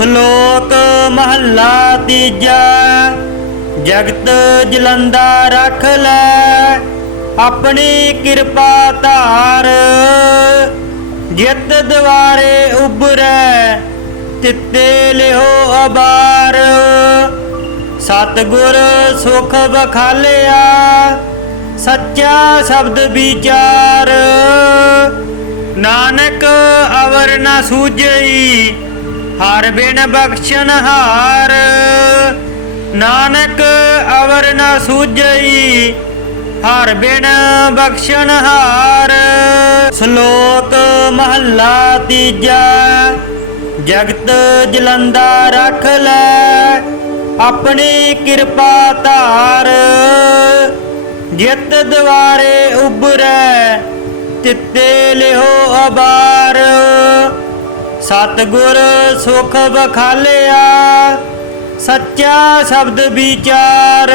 ਸ਼ਲੋਕ ਮਹੱਲਾ ਤੀਜਾ, ਜਗਤ ਜਲੰਦਾ ਰੱਖ ਲੈ, ਆਪਣੀ ਕਿਰਪਾ ਧਾਰ। ਜਿਤ ਦਵਾਰੇ ਉਬਰੈ ਤਿੱਤੇ ਲਿਓ ਅਬਾਰ। ਸਤਗੁਰ ਸੁਖ ਬਖਾਲਿਆ ਸੱਚਾ ਸ਼ਬਦ ਵਿਚਾਰ। ਨਾਨਕ ਅਵਰ ਨਾ ਸੂਝਈ ਹਰ ਬਿਨ ਬਖਸ਼ਣ ਹਾਰ। ਨਾਨਕ ਅਵਰ ਨ ਸੂਝਈ, ਹਰ ਬਿਨ ਬਖਸ਼ਣ ਹਾਰ। ਸ਼ਲੋਕ ਮਹੱਲਾ ਤੀਜਾ, ਜਗਤ ਜਲੰਦਾ ਰੱਖ ਲੈ, ਆਪਣੀ ਕਿਰਪਾ ਧਾਰ। ਜਿਤ ਦਵਾਰੇ ਉਬਰੈ ਤਿੱਤੇ ਲਿਹੋ ਅਬਾ ਸਤਗੁਰ ਸੁਖ ਬਖਾਲਿਆ ਸੱਚਾ ਸ਼ਬਦ ਵਿਚਾਰ।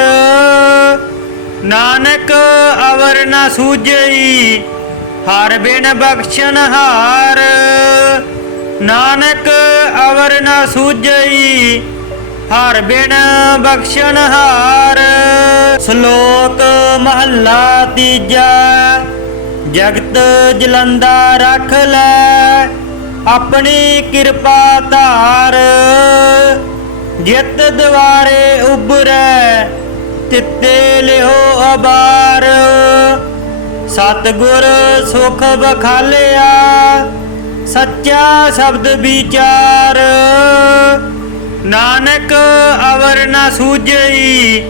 ਨਾਨਕ ਅਵਰ ਨ ਸੂਝਈ, ਹਰ ਬਿਨ ਬਖਸ਼ਣ ਹਾਰ। ਨਾਨਕ ਅਵਰ ਨ ਸੂਝਈ, ਹਰ ਬਿਨ ਬਖਸ਼ਣ ਹਾਰ। ਸ਼ਲੋਕ ਮਹੱਲਾ ਤੀਜਾ, ਜਗਤ ਜਲੰਦਾ ਰੱਖ ਲੈ। ਆਪਣੀ ਕਿਰਪਾ ਧਾਰ। ਜਿਤ ਦਵਾਰੇ ਉਬਰੈ ਤਿੱਤੇ ਲਿਓ ਅਬਾਰ। ਸਤਗੁਰ ਸੁਖ ਬਖਾਲਿਆ ਸੱਚਾ ਸ਼ਬਦ ਵਿਚਾਰ। ਨਾਨਕ ਅਵਰ ਨ ਸੂਝਈ,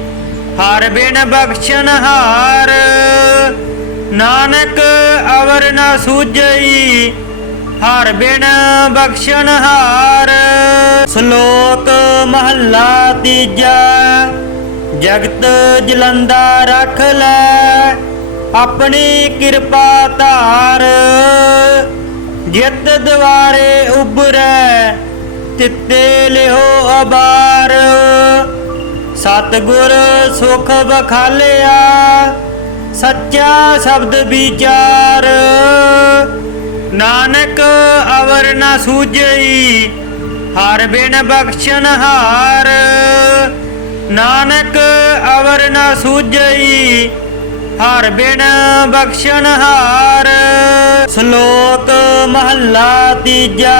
ਹਰ ਬਿਨ ਬਖਸ਼ਣ ਹਾਰ। ਨਾਨਕ ਅਵਰ ਨ ਸੂਝਈ ਹਰ ਬਿਨ ਬਖਸ਼ਣ ਹਾਰ। ਸ਼ਲੋਕ ਮਹੱਲਾ ਤੀਜਾ, ਜਗਤ ਜਲੰਦਾ ਰੱਖ ਲੈ, ਆਪਣੀ ਕਿਰਪਾ ਧਾਰ। ਜਿਤ ਦਵਾਰੇ ਉਬਰੈ ਤਿੱਤੇ ਲਿਓ ਅਬਾਰ। ਸਤਗੁਰ ਸੁਖ ਬਖਾਲਿਆ ਸੱਚਾ ਸ਼ਬਦ ਵਿਚਾਰ। ਨਾਨਕ ਅਵਰ ਨ ਸੂਝਈ, ਹਰ ਬਿਨ ਬਖਸ਼ਣ ਹਾਰ। ਨਾਨਕ ਅਵਰ ਨ ਸੂਝਈ, ਹਰ ਬਿਨ ਬਖਸ਼ਣ ਹਾਰ। ਸ਼ਲੋਕ ਮਹੱਲਾ ਤੀਜਾ,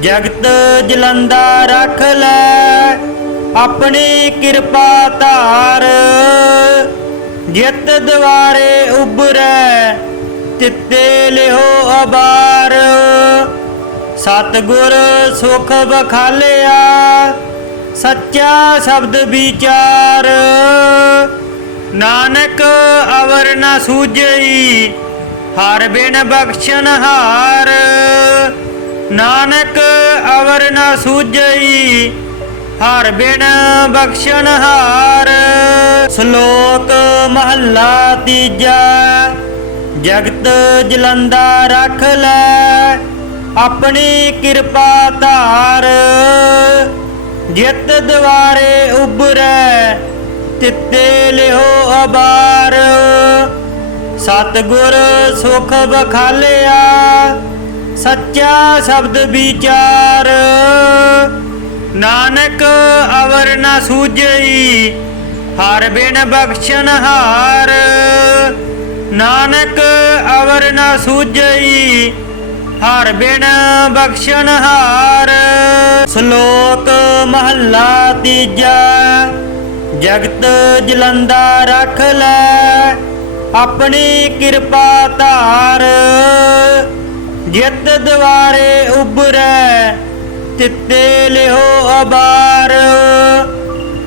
ਜਗਤ ਜਲੰਦਾ ਰੱਖ ਲੈ, ਆਪਣੀ ਕਿਰਪਾ ਧਾਰ। ਜਿਤ ਦਵਾਰੇ ਉਬਰੈ ਤਿੱਤੇ ਲਿਓ ਅਬਾਰ। ਸਤਗੁਰ ਸੁਖ ਬਖਾਲਿਆ ਸੱਚਾ ਸ਼ਬਦ ਵਿਚਾਰ। ਨਾਨਕ ਅਵਰ ਨ ਸੂਝਈ, ਹਰ ਬਿਨ ਬਖਸ਼ਣ ਹਾਰ। ਨਾਨਕ ਅਵਰ ਨ ਸੂਝਈ, ਹਰ ਬਿਨ ਬਖਸ਼ਣ ਹਾਰ। ਸ਼ਲੋਕ ਮਹੱਲਾ ਤੀਜਾ। ਜਗਤ ਜਲੰਦਾ ਰੱਖ ਲੈ, ਆਪਣੀ ਕਿਰਪਾ ਧਾਰ। ਜਿਤ ਦਵਾਰੇ ਉਬਰੈ ਤਿੱਤੇ ਲਿਓ ਅਬਾਰ। ਸਤਗੁਰ ਸੁਖ ਬਖਾਲਿਆ ਸੱਚਾ ਸ਼ਬਦ ਵਿਚਾਰ। ਨਾਨਕ ਅਵਰ ਨਾ ਸੂਝਈ, ਹਰ ਬਿਨ ਬਖਸ਼ਣ ਹਾਰ। ਨਾਨਕ ਅਵਰ ਨਾ ਸੂਝਈ, ਹਰ ਬਿਨ ਬਖਸ਼ਣ ਹਾਰ। ਸ਼ਲੋਕ ਮਹੱਲਾ ਤੀਜਾ, ਜਗਤ ਜਲੰਦਾ ਰੱਖ ਲੈ, ਆਪਣੀ ਕਿਰਪਾ ਧਾਰ। ਜਿਤ ਦਵਾਰੇ ਉਬਰੈ ਤਿੱਤੇ ਲਿਓ ਅਬਾਰ।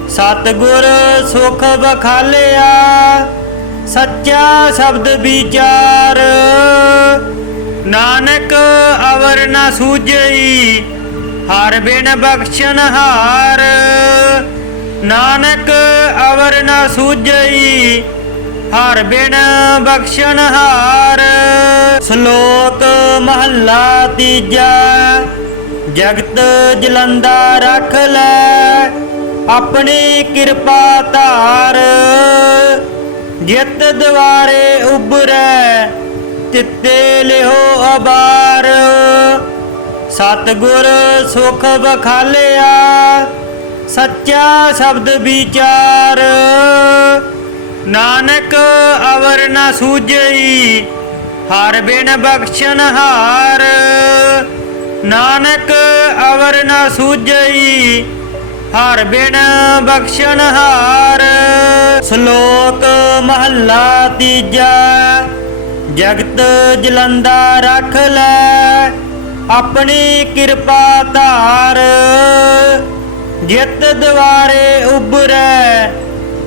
ਸਤਗੁਰ ਸੁਖ ਬਖਾਲਿਆ ਸੱਚਾ ਸ਼ਬਦ ਵਿਚਾਰ। ਨਾਨਕ ਅਵਰ ਨ ਸੂਝਈ, ਹਰ ਬਿਨ ਬਖਸ਼ਣ ਹਾਰ। ਨਾਨਕ ਅਵਰ ਨ ਸੂਝਈ, ਹਰ ਬਿਨ ਬਖਸ਼ਣ ਹਾਰ। ਸ਼ਲੋਕ ਮਹੱਲਾ ਤੀਜਾ, ਜਗਤ ਜਲੰਦਾ ਰੱਖ ਲੈ, ਆਪਣੀ ਕਿਰਪਾ ਧਾਰ। ਜਿਤ ਦਵਾਰੇ ਉਬਰੈ ਤਿੱਤੇ ਲਿਓ ਅਬਾਰ। ਸਤਿਗੁਰ ਸੁਖ ਬਖਾਲਿਆ ਸੱਚਾ ਸ਼ਬਦ ਵਿਚਾਰ। ਨਾਨਕ ਅਵਰ ਨ ਸੂਝਈ, ਹਰ ਬਿਨ ਬਖਸ਼ਣ ਹਾਰ। ਨਾਨਕ ਅਵਰ ਨ ਸੂਝਈ ਹਰ ਬਿਨ ਬਖਸ਼ਣ ਹਾਰ। ਸ਼ਲੋਕ ਮਹੱਲਾ ਤੀਜਾ, ਜਗਤ ਜਲੰਦਾ ਰੱਖ ਲੈ, ਆਪਣੀ ਕਿਰਪਾ ਧਾਰ। ਜਿਤ ਦਵਾਰੇ ਉਬਰੈ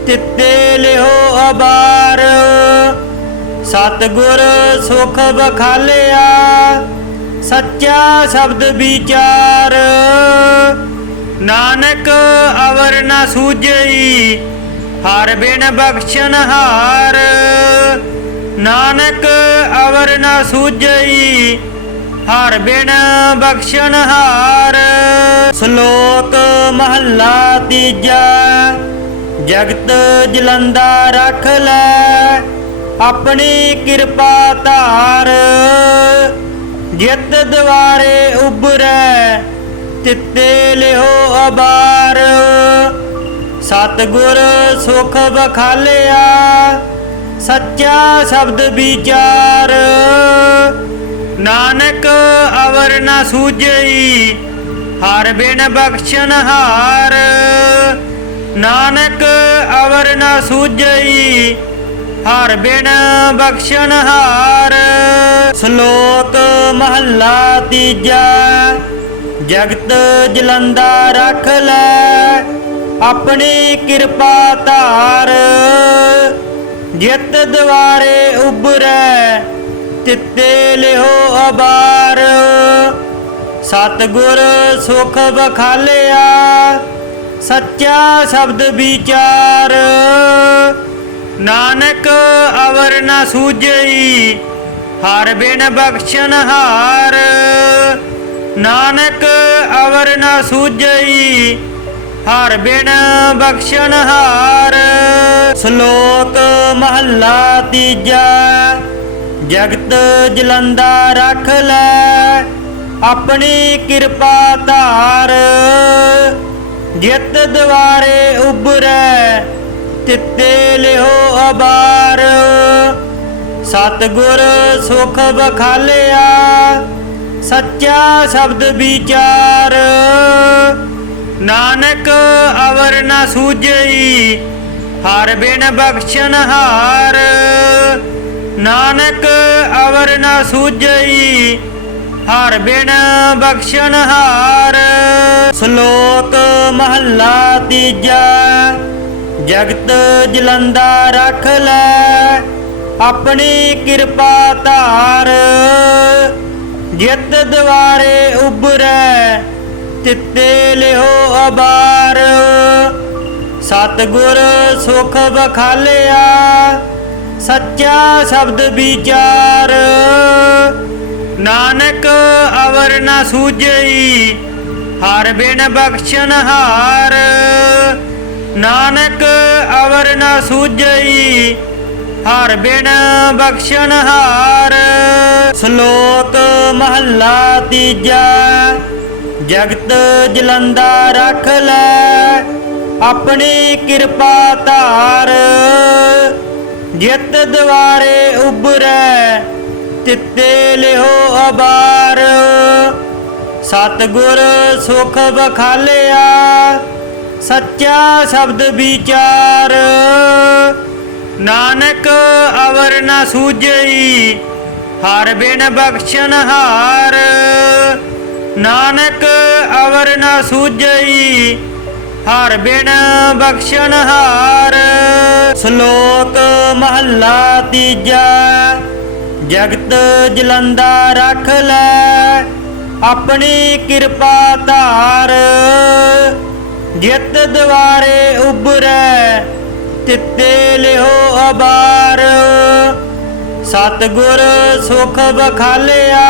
ਤਿੱਤੇ ਲਿਓ ਅਬਾਰ। ਸਤਿਗੁਰ ਸੁਖ ਬਖਾਲਿਆ ਸੱਚਾ ਸ਼ਬਦ ਵਿਚਾਰ। ਨਾਨਕ ਅਵਰ ਨ ਸੂਝਈ, ਹਰ ਬਿਨ ਬਖਸ਼ਣ ਹਾਰ। ਨਾਨਕ ਅਵਰ ਨ ਸੂਝਈ, ਹਰ ਬਿਨ ਬਖਸ਼ਣ ਹਾਰ। ਸ਼ਲੋਕ ਮਹੱਲਾ ਤੀਜਾ, ਜਗਤ ਜਲੰਦਾ ਰੱਖ ਲੈ, ਆਪਣੀ ਕਿਰਪਾ ਧਾਰ। ਜਿਤ ਦੁਆਰੇ ਉਬਰੈ ਤਿੱਤੇ ਲਿਓ ਅਬਾਰ। ਸਤਿਗੁਰ ਸੁਖ ਬਖਾਲਿਆ ਸੱਚਾ ਸ਼ਬਦ ਵਿਚਾਰ। ਨਾਨਕ ਅਵਰ ਨ ਸੂਝਈ, ਹਰ ਬਿਨ ਬਖਸ਼ਣ ਹਾਰ। ਨਾਨਕ ਅਵਰ ਨ ਸੂਝਈ, ਹਰ ਬਿਨ ਬਖਸ਼ਣ ਹਾਰ। ਸ਼ਲੋਕ ਮਹੱਲਾ ਤੀਜਾ। ਜਗਤ ਜਲੰਦਾ ਰੱਖ ਲੈ, ਆਪਣੀ ਕਿਰਪਾ ਧਾਰ। ਜਿਤ ਦਵਾਰੇ ਉਬਰੈ ਤਿੱਤੇ ਲਿਓ ਅਬਾਰ। ਸਤਿਗੁਰ ਸੁਖ ਬਖਾਲਿਆ ਸੱਚਾ ਸ਼ਬਦ ਵਿਚਾਰ। ਨਾਨਕ ਅਵਰ ਨ ਸੂਝਈ, ਹਰ ਬਿਨ ਬਖਸ਼ਣ ਹਾਰ। ਨਾਨਕ ਅਵਰ ਨ ਸੂਝਈ, ਹਰ ਬਿਨ ਬਖਸ਼ਣ ਹਾਰ। ਸ਼ਲੋਕ ਮਹੱਲਾ ਤੀਜਾ, ਜਗਤ ਜਲੰਦਾ ਰੱਖ ਲੈ, ਆਪਣੀ ਕਿਰਪਾ ਧਾਰ। ਜਿਤ ਦਵਾਰੇ ਉਬਰੈ ਤਿੱਤੇ ਲਿਓ ਅਬਾਰ। ਸਤਿਗੁਰ ਸੁਖ ਬਖਾਲਿਆ ਸੱਚਾ ਸ਼ਬਦ ਵਿਚਾਰ। ਨਾਨਕ ਅਵਰ ਨ ਸੂਝਈ, ਹਰ ਬਿਨ ਬਖਸ਼ਣ ਹਾਰ। ਨਾਨਕ ਅਵਰ ਨ ਸੂਝਈ, ਹਰ ਬਿਨ ਬਖਸ਼ਣ ਹਾਰ। ਸ਼ਲੋਕ ਮਹੱਲਾ ਤੀਜਾ, ਜਗਤ ਜਲੰਦਾ ਰੱਖ ਲੈ, ਆਪਣੀ ਕਿਰਪਾ ਧਾਰ। ਜਿਤ ਦਵਾਰੇ ਉਬਰੈ ਤਿੱਤੇ ਲਿਓ ਅਬਾਰ। ਸਤਿਗੁਰ ਸੁਖ ਬਖਾਲਿਆ ਸੱਚਾ ਸ਼ਬਦ ਵਿਚਾਰ। ਨਾਨਕ ਅਵਰ ਨ ਸੂਝਈ, ਹਰ ਬਿਨ ਬਖਸ਼ਣ ਹਾਰ। ਨਾਨਕ ਅਵਰ ਨ ਸੂਝਈ ਹਰ ਬਿਨ ਬਖਸ਼ਣ ਹਾਰ। ਸ਼ਲੋਕ ਮਹੱਲਾ ਤੀਜਾ, ਜਗਤ ਜਲੰਦਾ ਰੱਖ ਲੈ, ਆਪਣੀ ਕਿਰਪਾ ਧਾਰ। ਜਿਤ ਦਵਾਰੇ ਉਬਰੈ ਤਿੱਤੇ ਲਿਹੋ ਅਬਾਰ। ਸਤਿਗੁਰ ਸੁਖ ਬਖਾਲਿਆ ਸੱਚਾ ਸ਼ਬਦ ਵਿਚਾਰ। ਨਾਨਕ ਅਵਰ ਨ ਸੂਝਈ, ਹਰ ਬਿਨ ਬਖਸ਼ਣ ਹਾਰ। ਨਾਨਕ ਅਵਰ ਨ ਸੂਝਈ, ਹਰ ਬਿਨ ਬਖਸ਼ਣ ਹਾਰ। ਸ਼ਲੋਕ ਮਹੱਲਾ ਤੀਜਾ, ਜਗਤ ਜਲੰਦਾ ਰੱਖ ਲੈ, ਆਪਣੀ ਕਿਰਪਾ ਧਾਰ। ਜਿਤ ਦੁਆਰੇ ਉਬਰੈ ਤਿੱਤੇ ਲਿਓ ਅਬਾਰ। ਸਤਿਗੁਰ ਸੁਖ ਬਖਾਲਿਆ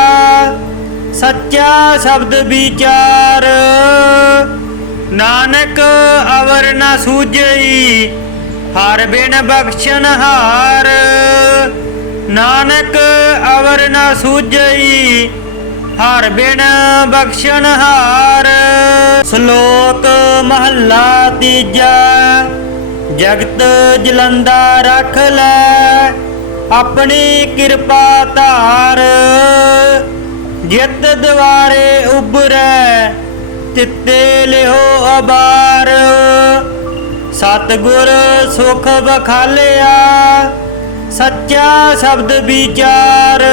ਸੱਚਾ ਸ਼ਬਦ ਵਿਚਾਰ। ਨਾਨਕ ਅਵਰ ਨ ਸੂਝਈ, ਹਰ ਬਿਨ ਬਖਸ਼ਣ ਹਾਰ। ਨਾਨਕ ਅਵਰ ਨ ਸੂਝਈ, ਹਰ ਬਿਨ ਬਖਸ਼ਣ ਹਾਰ। ਸ਼ਲੋਕ ਮਹੱਲਾ ਤੀਜਾ। ਜਗਤ ਜਲੰਦਾ ਰੱਖ ਲੈ, ਆਪਣੀ ਕਿਰਪਾ ਧਾਰ। ਜਿਤ ਦਵਾਰੇ ਉਬਰੈ ਤਿੱਤੇ ਲਿਓ ਅਬਾਰ। ਸਤਿਗੁਰ ਸੁਖ ਬਖਾਲਿਆ ਸੱਚਾ ਸ਼ਬਦ ਵਿਚਾਰ।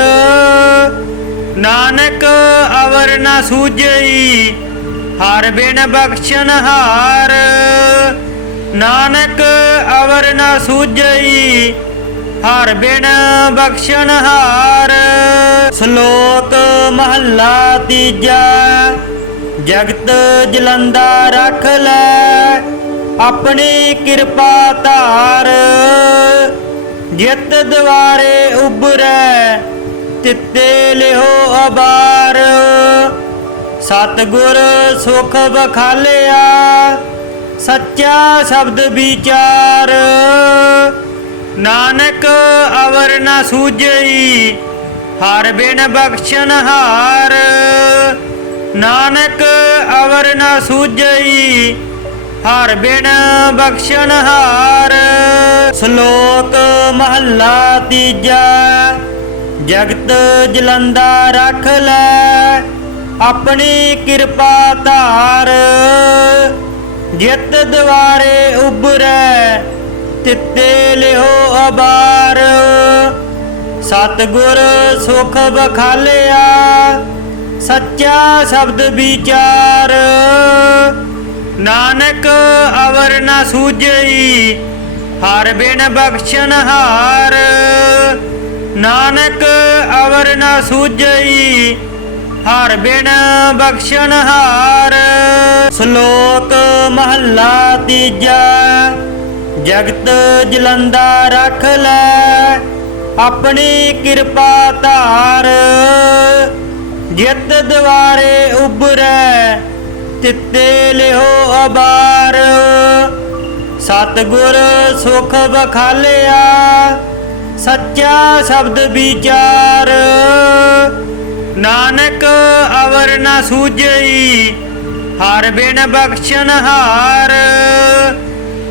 ਨਾਨਕ ਅਵਰ ਨਾ ਸੂਝਈ, ਹਰ ਬਿਨ ਬਖਸ਼ਣ ਹਾਰ। ਨਾਨਕ ਅਵਰ ਨਾ ਸੂਝਈ, ਹਰ ਬਿਨ ਬਖਸ਼ਣ ਹਾਰ। ਸ਼ਲੋਕ ਮਹੱਲਾ ਤੀਜਾ, ਜਗਤ ਜਲੰਦਾ ਰੱਖ ਲੈ, ਆਪਣੀ ਕਿਰਪਾ ਧਾਰ। ਜਿਤ ਦਵਾਰੇ ਉਬਰੈ ਤਿੱਤੇ ਲਿਹੋ ਅਬਾਰ। ਸਤਿਗੁਰ ਸੁਖ ਬਖਾਲਿਆ ਸੱਚਾ ਸ਼ਬਦ ਵਿਚਾਰ। ਨਾਨਕ ਅਵਰ ਨ ਸੂਝਈ, ਹਰ ਬਿਨ ਬਖਸ਼ਣ ਹਾਰ। ਨਾਨਕ ਅਵਰ ਨ ਸੂਝਈ, ਹਰ ਬਿਨ ਬਖਸ਼ਣ ਹਾਰ। ਸ਼ਲੋਕ ਮਹੱਲਾ ਤੀਜਾ, ਜਗਤ ਜਲੰਦਾ ਰੱਖ ਲੈ ਆਪਣੀ ਕਿਰਪਾ ਧਾਰ। ਜਿਤ ਦਵਾਰੇ ਉਬਰੈ ਤਿੱਤੇ ਲਿਓ ਅਬਾਰ। ਸਤਿਗੁਰ ਸੁਖ ਬਖਾਲਿਆ ਸੱਚਾ ਸ਼ਬਦ ਵਿਚਾਰ। ਨਾਨਕ ਅਵਰ ਨ ਸੂਝਈ, ਹਰ ਬਿਨ ਬਖਸ਼ਣ ਹਾਰ। ਨਾਨਕ ਅਵਰ ਨ ਸੂਝਈ ਹਰ ਬਿਨ ਬਖਸ਼ਣ ਹਾਰ। ਸ਼ਲੋਕ ਮਹੱਲਾ ਤੀਜਾ, ਜਗਤ ਜਲੰਦਾ ਰੱਖ ਲੈ, ਆਪਣੀ ਕਿਰਪਾ ਧਾਰ। ਜਿਤ ਦਵਾਰੇ ਉਬਰੈ ਤਿੱਤੇ ਲਿਓ ਅਬਾਰ। ਸਤਿਗੁਰ ਸੁਖ ਬਖਾਲਿਆ ਸੱਚਾ ਸ਼ਬਦ ਵਿਚਾਰ। ਨਾਨਕ ਅਵਰ ਨ ਸੂਝਈ, ਹਰ ਬਿਨ ਬਖਸ਼ਣ ਹਾਰ।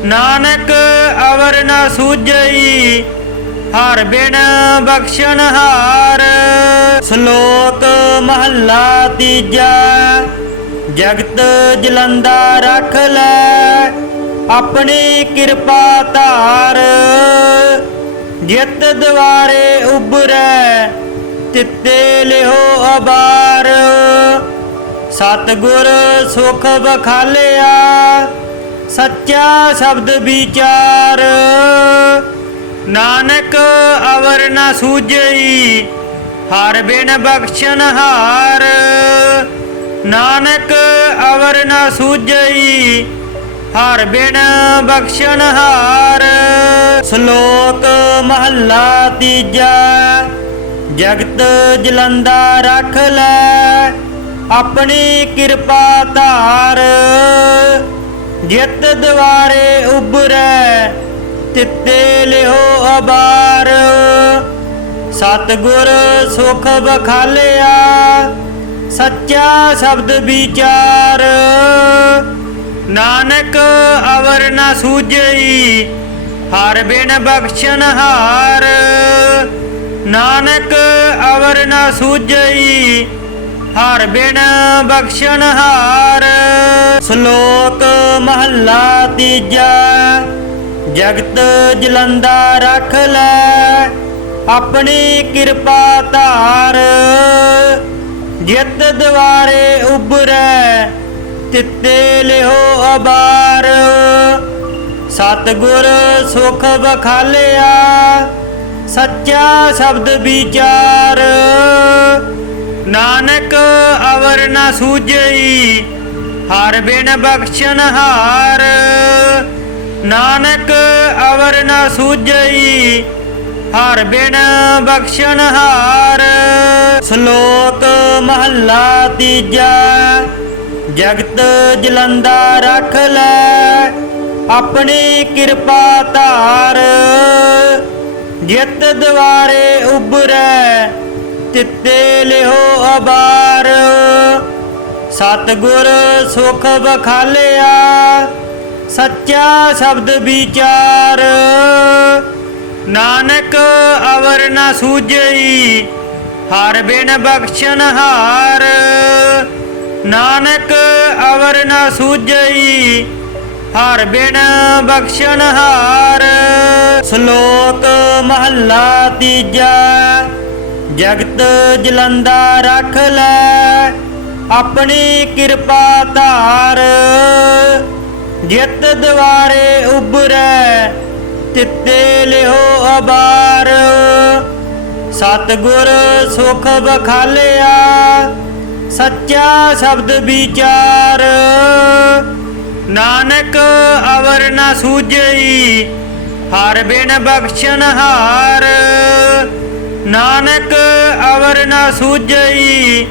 ਨਾਨਕ ਅਵਰ ਨ ਸੂਝਈ, ਹਰ ਬਿਨ ਬਖਸ਼ਣ ਹਾਰ। ਸ਼ਲੋਕ ਮਹੱਲਾ ਤੀਜਾ, ਜਗਤ ਜਲੰਦਾ ਰੱਖ ਲੈ, ਆਪਣੀ ਕਿਰਪਾ ਧਾਰ। ਜਿਤ ਦਵਾਰੇ ਉਬਰੈ ਤਿੱਤੇ ਲਿਓ ਅਬਾਰ। ਸਤਿਗੁਰ ਸੁਖ ਬਖਾਲਿਆ ਸੱਚਾ ਸ਼ਬਦ ਵਿਚਾਰ। ਨਾਨਕ ਅਵਰ ਨ ਸੂਝਈ, ਹਰ ਬਿਨ ਬਖਸ਼ਣ ਹਾਰ। ਨਾਨਕ ਅਵਰ ਨ ਸੂਝਈ, ਹਰ ਬਿਨ ਬਖਸ਼ਣ ਹਾਰ। ਸ਼ਲੋਕ ਮਹੱਲਾ ਤੀਜਾ। ਜਗਤ ਜਲੰਦਾ ਰੱਖ ਲੈ, ਆਪਣੀ ਕਿਰਪਾ ਧਾਰ। ਜਿਤ ਦਵਾਰੇ ਉਬਰੈ ਤਿੱਤੇ ਲਿਓ ਅਬਾਰ। ਸਤਿਗੁਰ ਸੁਖ ਬਖਾਲਿਆ ਸੱਚਾ ਸ਼ਬਦ ਵਿਚਾਰ। ਨਾਨਕ ਅਵਰ ਨ ਸੂਝਈ, ਹਰ ਬਿਨ ਬਖਸ਼ਣ ਹਾਰ। ਨਾਨਕ ਅਵਰ ਨਾ ਸੂਝਈ, ਹਰ ਬਿਨ ਬਖਸ਼ਣ ਹਾਰ। ਸ਼ਲੋਕ ਮਹੱਲਾ ਤੀਜਾ, ਜਗਤ ਜਲੰਦਾ ਰੱਖ ਲੈ, ਆਪਣੀ ਕਿਰਪਾ ਧਾਰ। ਜਿਤ ਦਵਾਰੇ ਉਬਰੈ ਤਿੱਤੇ ਲਿਹੋ ਅਬਾਰ। ਸਤਿਗੁਰ ਸੁਖ ਬਖਾਲਿਆ ਸੱਚਾ ਸ਼ਬਦ ਵਿਚਾਰ। ਨਾਨਕ ਅਵਰ ਨ ਸੂਝਈ, ਹਰ ਬਿਨ ਬਖਸ਼ਣ ਹਾਰ। ਨਾਨਕ ਅਵਰ ਨ ਸੂਝਈ, ਹਰ ਬਿਨ ਬਖਸ਼ਣ ਹਾਰ। ਸ਼ਲੋਕ ਮਹੱਲਾ ਤੀਜਾ, ਜਗਤ ਜਲੰਦਾ ਰੱਖ ਲੈ, ਆਪਣੀ ਕਿਰਪਾ ਧਾਰ। ਜਿਤ ਦਵਾਰੇ ਉਬਰੈ ਤਿੱਤੇ ਲਿਹੋ ਅਬਾਰ। ਸਤਿਗੁਰ ਸੁਖ ਬਖਾਲਿਆ ਸੱਚਾ ਸ਼ਬਦ ਵਿਚਾਰ। ਨਾਨਕ ਅਵਰ ਨ ਸੂਝਈ, ਹਰ ਬਿਨ ਬਖਸ਼ਣ ਹਾਰ। ਨਾਨਕ ਅਵਰ ਨ ਸੂਝਈ ਹਰ ਬਿਨ ਬਖਸ਼ਣ ਹਾਰ। ਸ਼ਲੋਕ ਮਹੱਲਾ ਤੀਜਾ, ਜਗਤ ਜਲੰਦਾ ਰੱਖ ਲੈ, ਆਪਣੀ ਕਿਰਪਾ ਧਾਰ। ਜਿਤ ਦਵਾਰੇ ਉਬਰੈ ਤਿੱਤੇ ਲਿਓ ਅਬਾਰ। ਸਤਿਗੁਰ ਸੁਖ ਬਖਾਲਿਆ ਸੱਚਾ ਸ਼ਬਦ ਵਿਚਾਰ। ਨਾਨਕ ਅਵਰ ਨ ਸੂਝਈ, ਹਰ ਬਿਨ ਬਖਸ਼ਣ ਹਾਰ। ਨਾਨਕ ਅਵਰ ਨ ਸੂਝਈ,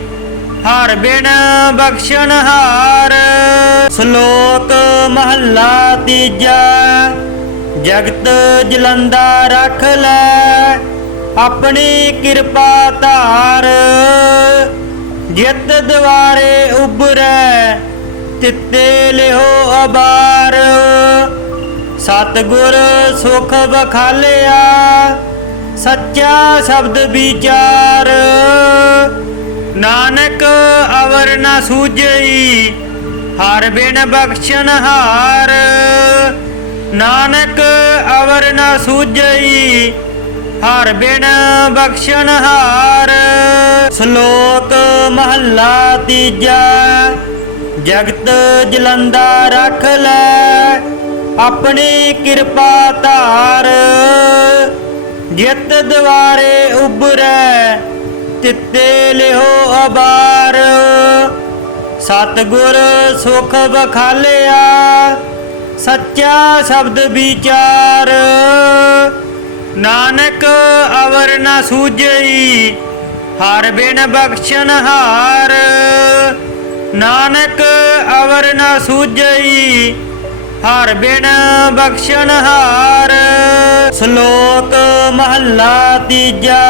ਹਰ ਬਿਨ ਬਖਸ਼ਣ ਹਾਰ। ਸ਼ਲੋਕ ਮਹੱਲਾ ਤੀਜਾ, ਜਗਤ ਜਲੰਦਾ ਰੱਖ ਲੈ, ਆਪਣੀ ਕਿਰਪਾ ਧਾਰ। ਜਿਤ ਦੁਆਰੇ ਉਬਰੈ ਤਿੱਤੇ ਲਿਹੋ ਅਬਾਰ। ਸਤਿਗੁਰ ਸੁਖ ਬਖਾਲਿਆ ਸੱਚਾ ਸ਼ਬਦ ਵਿਚਾਰ। ਨਾਨਕ ਅਵਰ ਨ ਸੂਝਈ, ਹਰ ਬਿਨ ਬਖਸ਼ਣ ਹਾਰ। ਨਾਨਕ ਅਵਰ ਨ ਸੂਝਈ, ਹਰ ਬਿਨ ਬਖਸ਼ਣ ਹਾਰ। ਸ਼ਲੋਕ ਮਹੱਲਾ ਤੀਜਾ। ਜਗਤ ਜਲੰਦਾ ਰੱਖ ਲੈ, ਆਪਣੀ ਕਿਰਪਾ ਧਾਰ। ਜਿਤ ਦਵਾਰੇ ਉਬਰੈ ਤਿੱਤੇ ਲਿਹੋ ਅਬਾਰ। ਸਤਿਗੁਰ ਸੁਖ ਬਖਾਲਿਆ ਸੱਚਾ ਸ਼ਬਦ ਵਿਚਾਰ। ਨਾਨਕ ਅਵਰ ਨ ਸੂਝਈ, ਹਰ ਬਿਨ ਬਖਸ਼ਣ ਹਾਰ। ਨਾਨਕ ਅਵਰ ਨ ਸੂਝਈ, ਹਰ ਬਿਨ ਬਖਸ਼ਣ ਹਾਰ। ਸ਼ਲੋਕ ਮਹੱਲਾ ਤੀਜਾ,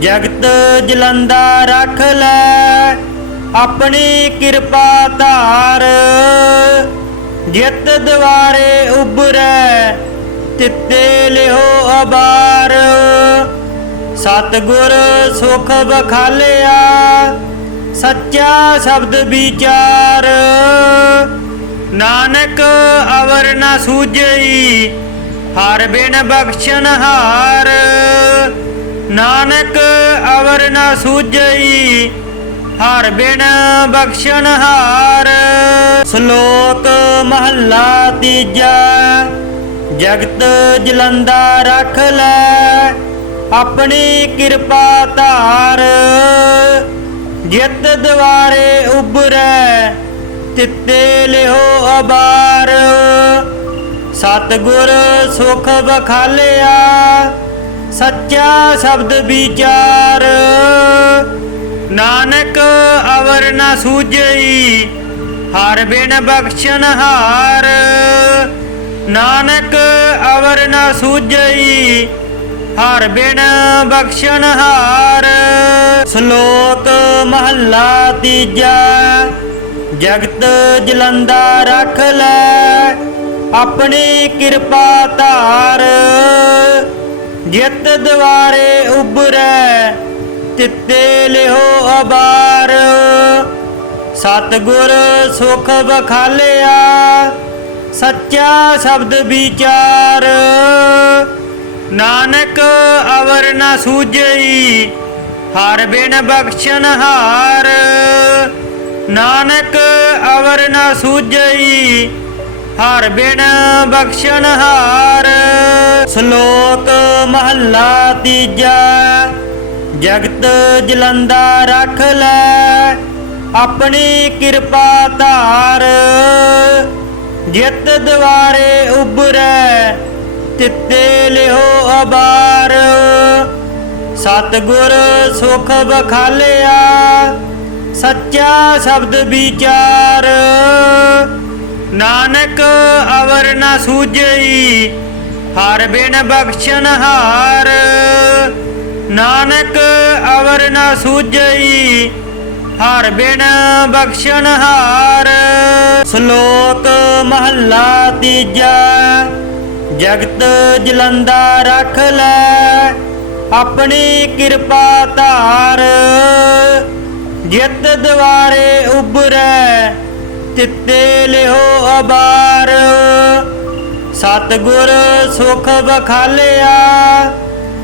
ਜਗਤ ਜਲੰਦਾ ਰੱਖ ਲੈ, ਆਪਣੀ ਕਿਰਪਾ ਧਾਰ। ਜਿਤ ਦਵਾਰੇ ਉਬਰੈ ਤਿੱਤੇ ਲਿਓ ਅਬਾਰ। ਸਤਿਗੁਰ ਸੁਖ ਬਖਾਲਿਆ ਸੱਚਾ ਸ਼ਬਦ ਵਿਚਾਰ। ਨਾਨਕ ਅਵਰ ਨ ਸੂਝਈ, ਹਰ ਬਿਨ ਬਖਸ਼ਣ ਹਾਰ। ਨਾਨਕ ਅਵਰ ਨ ਸੂਝਈ, ਹਰ ਬਿਨ ਬਖਸ਼ਣ ਹਾਰ। ਸ਼ਲੋਕ ਮਹੱਲਾ ਤੀਜਾ, ਜਗਤ ਜਲੰਦਾ ਰੱਖ ਲੈ, ਆਪਣੀ ਕਿਰਪਾ ਧਾਰ। ਜਿਤ ਦਵਾਰੇ ਉਬਰੈ ਤਿੱਤੇ ਲਿਹੋ ਅਬਾਰ। ਸਤਿਗੁਰ ਸੁਖ ਬਖਾਲਿਆ ਸੱਚਾ ਸ਼ਬਦ ਵਿਚਾਰ। ਨਾਨਕ ਅਵਰ ਨ ਸੂਝਈ, ਹਰ ਬਿਨ ਬਖਸ਼ਣ ਹਾਰ। ਨਾਨਕ ਅਵਰ ਨ ਸੂਝਈ ਹਰ ਬਿਨ ਬਖਸ਼ਣ ਹਾਰ। ਸ਼ਲੋਕ ਮਹੱਲਾ ਤੀਜਾ, ਜਗਤ ਜਲੰਦਾ ਰੱਖ ਲੈ, ਆਪਣੀ ਕਿਰਪਾ ਧਾਰ। ਜਿਤ ਦਵਾਰੇ ਉਬਰੈ ਤਿੱਤੇ ਲਿਹੋ ਅਬਾਰ। ਸਤਿਗੁਰ ਸੁਖ ਬਖਾਲਿਆ ਸੱਚਾ ਸ਼ਬਦ ਵਿਚਾਰ। ਨਾਨਕ ਅਵਰ ਨ ਸੂਝਈ, ਹਰ ਬਿਨ ਬਖਸ਼ਣ ਹਾਰ। ਨਾਨਕ ਅਵਰ ਨ ਸੂਝਈ, ਹਰ ਬਿਨ ਬਖਸ਼ਣ ਹਾਰ। ਸ਼ਲੋਕ ਮਹੱਲਾ ਤੀਜਾ, ਜਗਤ ਜਲੰਦਾ ਰੱਖ ਲੈ, ਆਪਣੀ ਕਿਰਪਾ ਧਾਰ। ਜਿਤ ਦੁਆਰੇ ਉਬਰੈ ਤਿੱਤੇ ਲਿਹੋ ਅਬਾਰ। ਸਤਿਗੁਰ ਸੁਖ ਬਖਾਲਿਆ ਸੱਚਾ ਸ਼ਬਦ ਵਿਚਾਰ। ਨਾਨਕ ਅਵਰ ਨ ਸੂਝਈ, ਹਰ ਬਿਨ ਬਖਸ਼ਣ ਹਾਰ। ਨਾਨਕ ਅਵਰ ਨਾ ਸੂਝਈ, ਹਰ ਬਿਨ ਬਖਸ਼ਣ ਹਾਰ। ਸ਼ਲੋਕ ਮਹੱਲਾ ਤੀਜਾ। ਜਗਤ ਜਲੰਦਾ ਰੱਖ ਲੈ, ਆਪਣੀ ਕਿਰਪਾ ਧਾਰ। ਜਿਤ ਦਵਾਰੇ ਉਬਰੈ ਤਿੱਤੇ ਲਿਓ ਅਬਾਰ। ਸਤਿਗੁਰ ਸੁਖ ਬਖਾਲਿਆ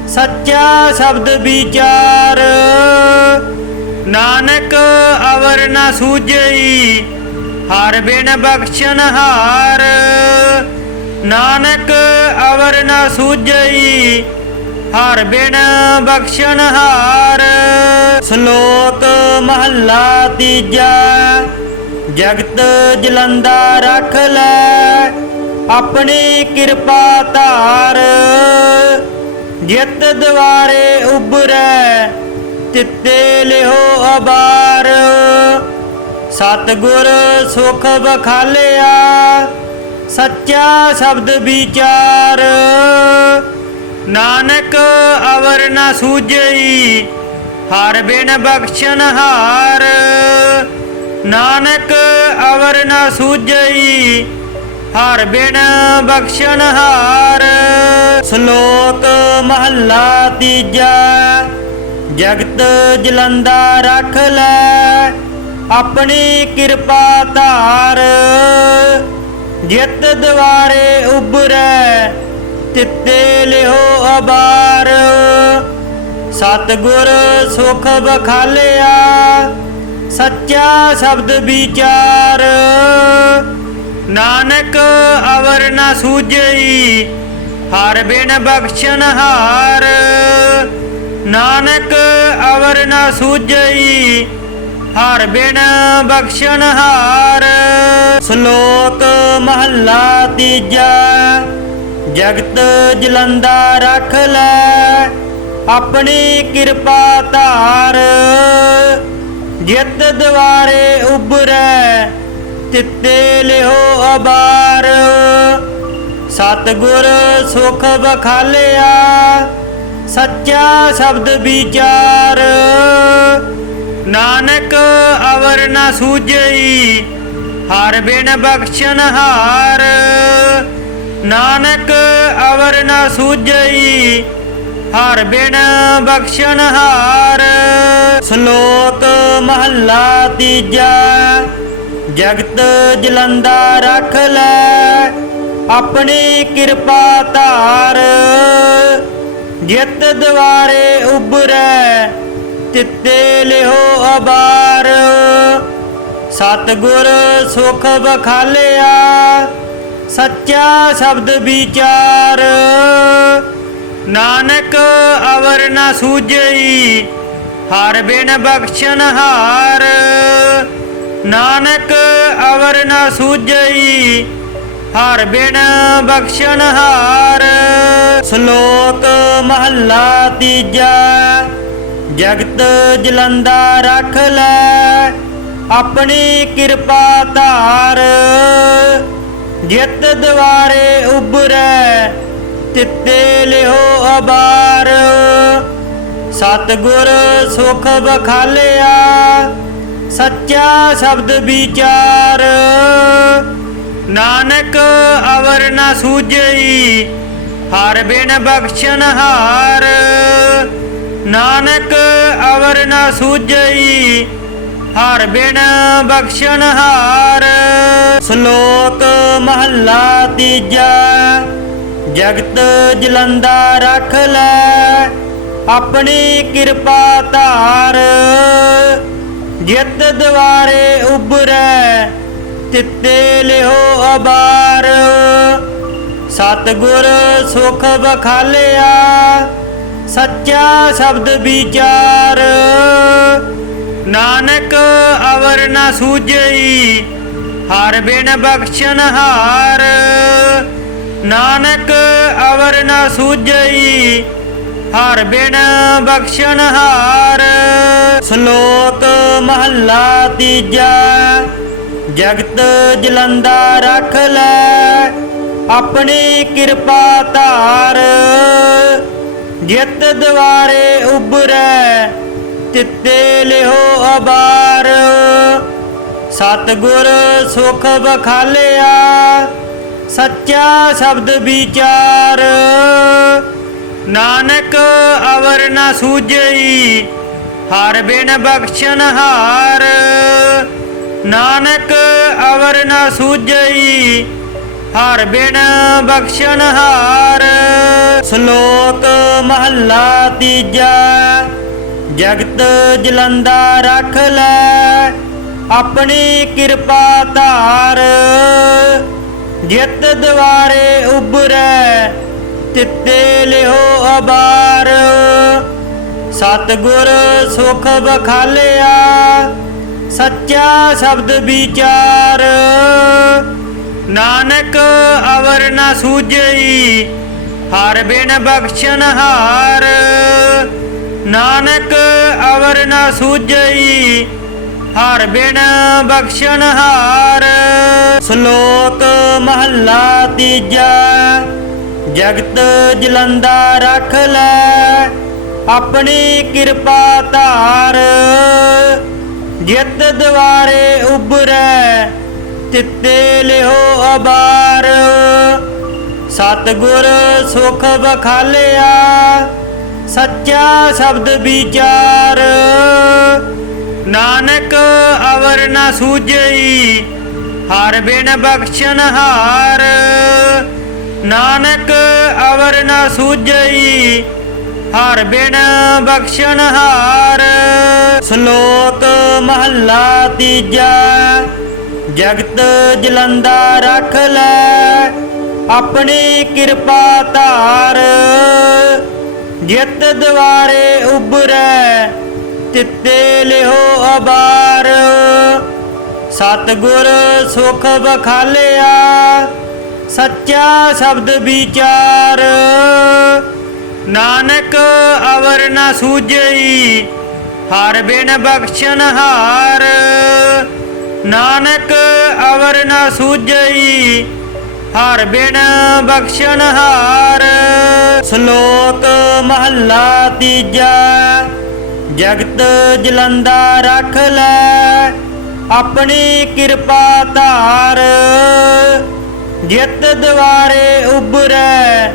ਸੱਚਾ ਸ਼ਬਦ ਵਿਚਾਰ। ਨਾਨਕ ਅਵਰ ਨਾ ਸੂਝਈ, ਹਰ ਬਿਨ ਬਖਸ਼ਣ ਹਾਰ। ਨਾਨਕ ਅਵਰ ਨਾ ਸੂਝਈ, ਹਰ ਬਿਨ ਬਖਸ਼ਣ ਹਾਰ। ਸ਼ਲੋਕ ਮਹੱਲਾ ਤੀਜਾ, ਜਗਤ ਜਲੰਦਾ ਰੱਖ ਲੈ, ਆਪਣੀ ਕਿਰਪਾ ਧਾਰ। ਜਿਤ ਦਵਾਰੇ ਉਬਰੈ ਤਿੱਤੇ ਲਿਹੋ ਅਬਾਰ। ਸਤਿਗੁਰ ਸੁਖ ਬਖਾਲਿਆ ਸੱਚਾ ਸ਼ਬਦ ਵਿਚਾਰ। ਨਾਨਕ ਅਵਰ ਨਾ ਸੂਝਈ, ਹਰ ਬਿਨ ਬਖਸ਼ਣ ਹਾਰ। ਨਾਨਕ ਅਵਰ ਨਾ ਸੂਝਈ, ਹਰ ਬਿਨ ਬਖਸ਼ਣ ਹਾਰ। ਸ਼ਲੋਕ ਮਹੱਲਾ ਤੀਜਾ, ਜਗਤ ਜਲੰਦਾ ਰੱਖ ਲੈ ਆਪਣੀ ਕਿਰਪਾ ਧਾਰ। ਜਿਤ ਦਵਾਰੇ ਉਬਰੈ ਤਿੱਤੇ ਲਿਓ ਅਬਾਰ। ਸਤਿਗੁਰ ਸੁਖ ਬਖਾਲਿਆ ਸੱਚਾ ਸ਼ਬਦ ਵਿਚਾਰ। ਨਾਨਕ ਅਵਰ ਨਾ ਸੂਝਈ, ਹਰ ਬਿਨ ਬਖਸ਼ਣ ਹਾਰ। ਨਾਨਕ ਅਵਰ ਨਾ ਸੂਝਈ ਹਰ ਬਿਨ ਬਖਸ਼ਣ ਹਾਰ। ਸ਼ਲੋਕ ਮਹੱਲਾ ਤੀਜਾ, ਜਗਤ ਜਲੰਦਾ ਰੱਖ ਲੈ, ਆਪਣੀ ਕਿਰਪਾ ਧਾਰ। ਜਿਤ ਦਵਾਰੇ ਉਬਰੈ ਤਿੱਤੇ ਲਿਓ ਅਬਾਰ। ਸਤਿਗੁਰ ਸੁਖ ਬਖਾਲਿਆ ਸੱਚਾ ਸ਼ਬਦ ਵਿਚਾਰ। ਨਾਨਕ ਅਵਰ ਨਾ ਸੂਝਈ, ਹਰ ਬਿਨ ਬਖਸ਼ਣ ਹਾਰ। ਨਾਨਕ ਅਵਰ ਨਾ ਸੂਝਈ, ਹਰ ਬਿਨ ਬਖਸ਼ਣ ਹਾਰ। ਸ਼ਲੋਕ ਮਹੱਲਾ ਤੀਜਾ, ਜਗਤ ਜਲੰਦਾ ਰੱਖ ਲੈ, ਆਪਣੀ ਕਿਰਪਾ ਧਾਰ। ਜਿਤ ਦਵਾਰੇ ਉਬਰੈ ਤਿੱਤੇ ਲਿਓ ਅਬਾਰ। ਸਤਿਗੁਰ ਸੁਖ ਬਖਾਲਿਆ ਸੱਚਾ ਸ਼ਬਦ ਵਿਚਾਰ। ਨਾਨਕ ਅਵਰ ਨਾ ਸੂਝਈ, ਹਰ ਬਿਨ ਬਖਸ਼ਣ ਹਾਰ। ਨਾਨਕ ਅਵਰ ਨਾ ਸੂਝਈ, ਹਰ ਬਿਨ ਬਖਸ਼ਣ ਹਾਰ। ਸ਼ਲੋਕ ਮਹੱਲਾ ਤੀਜਾ। ਜਗਤ ਜਲੰਦਾ ਰੱਖ ਲੈ, ਆਪਣੀ ਕਿਰਪਾ ਧਾਰ। ਜਿਤ ਦਵਾਰੇ ਉਬਰੈ ਤਿੱਤੇ ਲਿਓ ਅਬਾਰ। ਸਤਿਗੁਰ ਸੁਖ ਬਖਾਲਿਆ ਸੱਚਾ ਸ਼ਬਦ ਵਿਚਾਰ। ਨਾਨਕ ਅਵਰ ਨਾ ਸੂਝਈ, ਹਰ ਬਿਨ ਬਖਸ਼ਣ ਹਾਰ। ਨਾਨਕ ਅਵਰ ਨਾ ਸੂਝਈ, ਹਰ ਬਿਨ ਬਖਸ਼ਣ ਹਾਰ। ਸ਼ਲੋਕ ਮਹੱਲਾ ਤੀਜਾ, ਜਗਤ ਜਲੰਦਾ ਰੱਖ ਲੈ, ਆਪਣੀ ਕਿਰਪਾ ਧਾਰ। ਜਿਤ ਦਵਾਰੇ ਉਬਰੈ ਤਿੱਤੇ ਲਿਓ ਅਬਾਰ। ਸਤਿਗੁਰ ਸੁਖ ਬਖਾਲਿਆ ਸੱਚਾ ਸ਼ਬਦ ਵਿਚਾਰ। ਨਾਨਕ ਅਵਰ ਨਾ ਸੂਝਈ, ਹਰ ਬਿਨ ਬਖਸ਼ਣ ਹਾਰ। ਨਾਨਕ ਅਵਰ ਨਾ ਸੂਝਈ, ਹਰ ਬਿਨ ਬਖਸ਼ਣ ਹਾਰ। ਸ਼ਲੋਕ ਮਹੱਲਾ ਤੀਜਾ, ਜਗਤ ਜਲੰਦਾ ਰੱਖ ਲੈ ਆਪਣੀ ਕਿਰਪਾ ਧਾਰ। ਜਿਤ ਦਵਾਰੇ ਉਬਰੈ ਤਿੱਤੇ ਲਿਹੋ ਅਬਾਰ। ਸਤਗੁਰ ਸੁਖ ਬਖਾਲਿਆ ਸੱਚਾ ਸ਼ਬਦ ਵਿਚਾਰ। ਨਾਨਕ ਅਵਰ ਨ ਸੂਝਈ, ਹਰ ਬਿਨ ਬਖਸ਼ਣ ਹਾਰ। ਨਾਨਕ ਅਵਰ ਨ ਸੂਝਈ, ਹਰ ਬਿਨ ਬਖਸ਼ਣ ਹਾਰ। ਮਹੱਲਾ ਤੀਜਾ, ਜਗਤ ਜਲੰਦਾ ਰੱਖ ਲੈ, ਆਪਣੀ ਕਿਰਪਾ ਧਾਰ। ਜਿਤ ਦਵਾਰੇ ਉਬਰੈ ਤਿੱਤੇ ਲਿਓ ਅਬਾਰ। ਸਤਗੁਰ ਸੁਖ ਬਖਾਲਿਆ ਸੱਚਾ ਸ਼ਬਦ ਵਿਚਾਰ। ਨਾਨਕ ਅਵਰ ਨਾ ਸੂਝਈ ਹਰ ਬਿਨ ਬਖਸ਼ਣ ਹਾਰ। ਨਾਨਕ ਅਵਰ ਨ ਸੂਝਈ, ਹਰ ਬਿਨ ਬਖਸ਼ਣ ਹਾਰ। ਸ਼ਲੋਕ ਮਹੱਲਾ ਤੀਜਾ, ਜਗਤ ਜਲੰਦਾ ਰੱਖ ਲੈ, ਆਪਣੀ ਕਿਰਪਾ ਧਾਰ। ਜਿਤ ਦਵਾਰੇ ਉਬਰੈ ਤਿੱਤੇ ਲਿਓ ਅਬਾਰ। ਸਤਗੁਰ ਸੁਖ ਬਖਾਲਿਆ, ਸੱਚਾ ਸ਼ਬਦ ਵਿਚਾਰ। ਨਾਨਕ ਅਵਰ ਨ ਸੂਝਈ, ਹਰ ਬਿਨ ਬਖਸ਼ਣ ਹਾਰ। ਨਾਨਕ ਅਵਰ ਨ ਸੂਝਈ, ਹਰ ਬਿਨ ਬਖਸ਼ਣ ਹਾਰ। ਸ਼ਲੋਕ ਮਹੱਲਾ ਤੀਜਾ, ਜਗਤ ਜਲੰਦਾ ਰੱਖ ਲੈ। ਆਪਣੀ ਕਿਰਪਾ ਧਾਰ। ਜਿਤ ਦਵਾਰੇ ਉਬਰੈ ਤਿੱਤੇ ਲਿਹੋ ਅਬਾਰ। ਸਤਗੁਰ ਸੁਖ ਬਖਾਲਿਆ ਸੱਚਾ ਸ਼ਬਦ ਵਿਚਾਰ। ਨਾਨਕ ਅਵਰ ਨ ਸੂਝਈ, ਹਰ ਬਿਨ ਬਖਸ਼ਣ ਹਾਰ। ਨਾਨਕ ਅਵਰ ਨ ਸੂਝਈ ਹਰ ਬਿਨ ਬਖਸ਼ਣ ਹਾਰ। ਸ਼ਲੋਕ ਮਹੱਲਾ ਤੀਜਾ, ਜਗਤ ਜਲੰਦਾ ਰੱਖ ਲੈ, ਆਪਣੀ ਕਿਰਪਾ ਧਾਰ। ਜਿਤ ਦਵਾਰੇ ਉਬਰੈ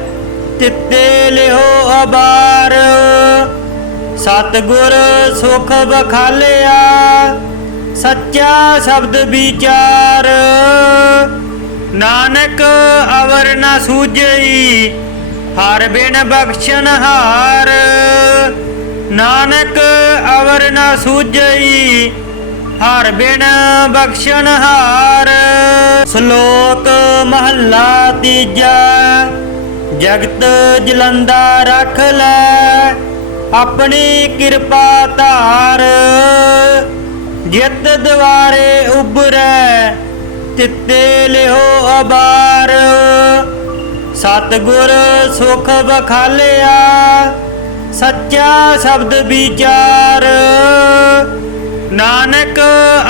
ਤਿੱਤੇ ਲਿਓ ਅਬਾਰ। ਸਤਗੁਰ ਸੁਖ ਬਖਾਲਿਆ ਸੱਚਾ ਸ਼ਬਦ ਵਿਚਾਰ। ਨਾਨਕ ਅਵਰ ਨ ਸੂਝਈ, ਹਰ ਬਿਨ ਬਖਸ਼ਣ ਹਾਰ। ਨਾਨਕ ਅਵਰ ਨ ਸੂਝਈ, ਹਰ ਬਿਨ ਬਖਸ਼ਣ ਹਾਰ। ਸ਼ਲੋਕ ਮਹੱਲਾ ਤੀਜਾ, ਜਗਤ ਜਲੰਦਾ ਰੱਖ ਲੈ, ਆਪਣੀ ਕਿਰਪਾ ਧਾਰ। ਜਿਤ ਦਵਾਰੇ ਉਬਰੈ ਤਿੱਤੇ ਲਿਓ ਅਬਾਰ। ਸਤਗੁਰ ਸੁਖ ਬਖਾਲਿਆ ਸੱਚਾ ਸ਼ਬਦ ਵਿਚਾਰ। ਨਾਨਕ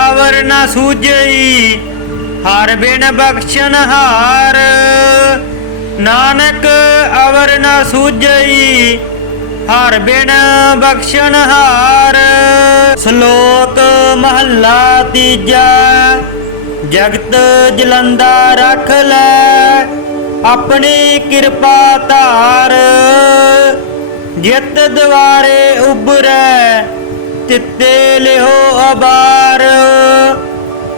ਅਵਰ ਨ ਸੂਝਈ, ਹਰ ਬਿਨ ਬਖਸ਼ਣ ਹਾਰ। ਨਾਨਕ ਅਵਰ ਨ ਸੂਝਈ, ਹਰ ਬਿਨ ਬਖਸ਼ਣ ਹਾਰ। ਸ਼ਲੋਕ ਮਹੱਲਾ ਤੀਜਾ। ਜਗਤ ਜਲੰਦਾ ਰੱਖ ਲੈ, ਆਪਣੀ ਕਿਰਪਾ ਧਾਰ। ਜਿਤ ਦਵਾਰੇ ਉਬਰੈ ਤਿੱਤੇ ਲਿਓ ਅਬਾਰ।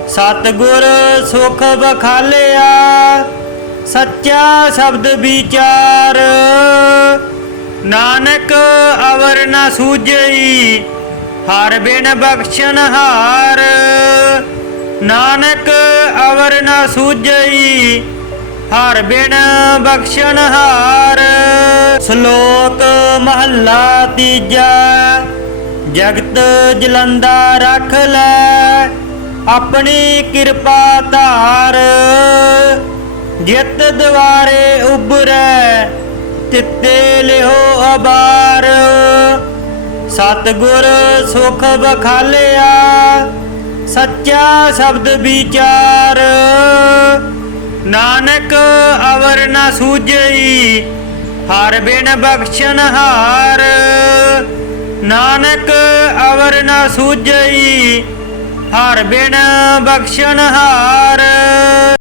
ਸਤਗੁਰ ਸੁਖ ਬਖਾਲਿਆ ਸੱਚਾ ਸ਼ਬਦ ਵਿਚਾਰ। ਨਾਨਕ ਅਵਰ ਨ ਸੂਝਈ, ਹਰ ਬਿਨ ਬਖਸ਼ਣ ਹਾਰ। ਨਾਨਕ ਅਵਰ ਨ ਸੂਝਈ, ਹਰ ਬਿਨ ਬਖਸ਼ਣ ਹਾਰ। ਸ਼ਲੋਕ ਮਹੱਲਾ ਤੀਜਾ, ਜਗਤ ਜਲੰਦਾ ਰੱਖ ਲੈ, ਆਪਣੀ ਕਿਰਪਾ ਧਾਰ। ਜਿਤ ਦਵਾਰੇ ਉਬਰੈ ਤਿੱਤੇ ਲਿਓ ਅਬਾਰ। ਸਤਗੁਰ ਸੁਖ ਬਖਾਲਿਆ ਸੱਚਾ ਸ਼ਬਦ ਵਿਚਾਰ। ਨਾਨਕ ਅਵਰ ਨ ਸੂਝਈ, ਹਰ ਬਿਨ ਬਖਸ਼ਣ ਹਾਰ। ਨਾਨਕ ਅਵਰ ਨਾ ਸੂਝਈ, ਹਰ ਬਿਨ ਬਖਸ਼ਣ ਹਾਰ।